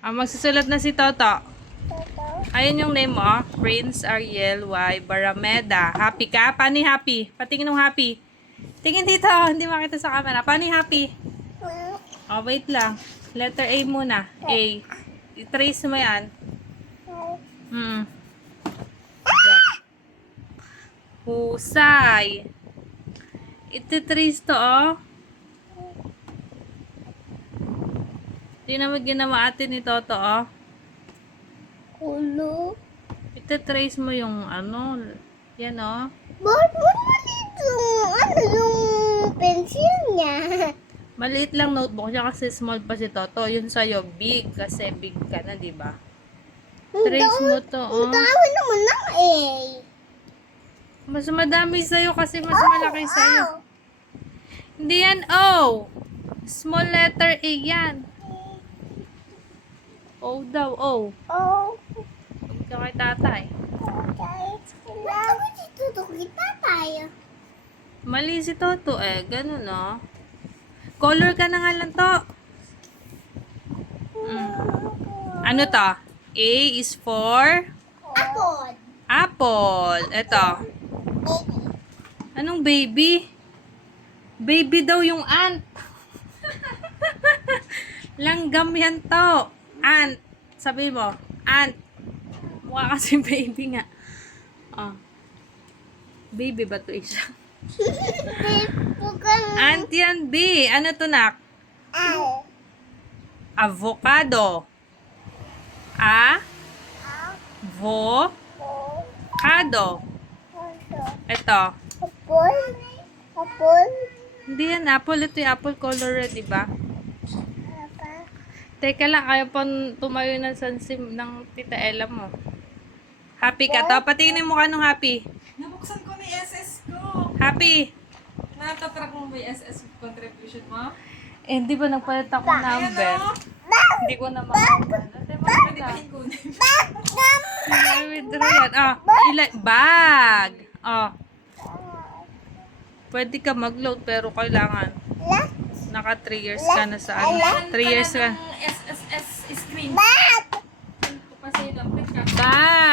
Magsusulat na si Toto. Ayun yung name mo. Prince Ariel Y. Barameda. Happy ka? Paano yung happy? Patingin ng happy. Tingin dito. Hindi makita sa camera. Paano yung happy? Oh, wait lang. Letter A muna. A. I-trace mo yan. Husay. Iti-trace to, oh. Hindi naman ginawa atin ni Toto, oh. Ulo. Iti-trace mo yung ano. Yan, oh. Bakit mo maliit yung pencil niya? Maliit lang notebook niya kasi small pa si Toto. Yun sa'yo, big. Kasi big ka na, di ba? Trace mo to, oh. Ang dami naman ng A. Mas madami sa'yo kasi mas malaki sa'yo. Hindi yan O. Small letter A yan. O daw, O. Oh. Huwag ka kay tatay. Bakit dito kita tayo? Mali si Toto eh. Ganun, no? Color ka na nga lang to. Ano to? A is for Apple. apple. Ito. Anong baby? Baby daw yung ant. Langgam yan to. Ant. Sabi mo, ant. Mukha kasi baby nga. Oh. Baby ba to isa? Ant yan, B. Ano to, nak? Avocado. Avocado. Ito. Apple. Apple. Hindi yan apple. Ito yung apple color red, diba? Teka lang, ayaw pa tumayo ng sansim ng Tita Ella mo. Happy ka to? Patingin mo ka nung happy. Nabuksan ko na yung SS ko. Happy. Natatrack mo ba yung SS contribution mo? Eh, hindi ba nagpalit ako number? Ayan o. Hindi ko na makakuha. Ate, Pwede ba hinkunin? withdraw yan. Bag. Pwede ka mag-load pero kailangan. Naka 3 years ka na sa ano. 3 years ka. SSS screen. Bag! Kasi yung dumping ka. Bag.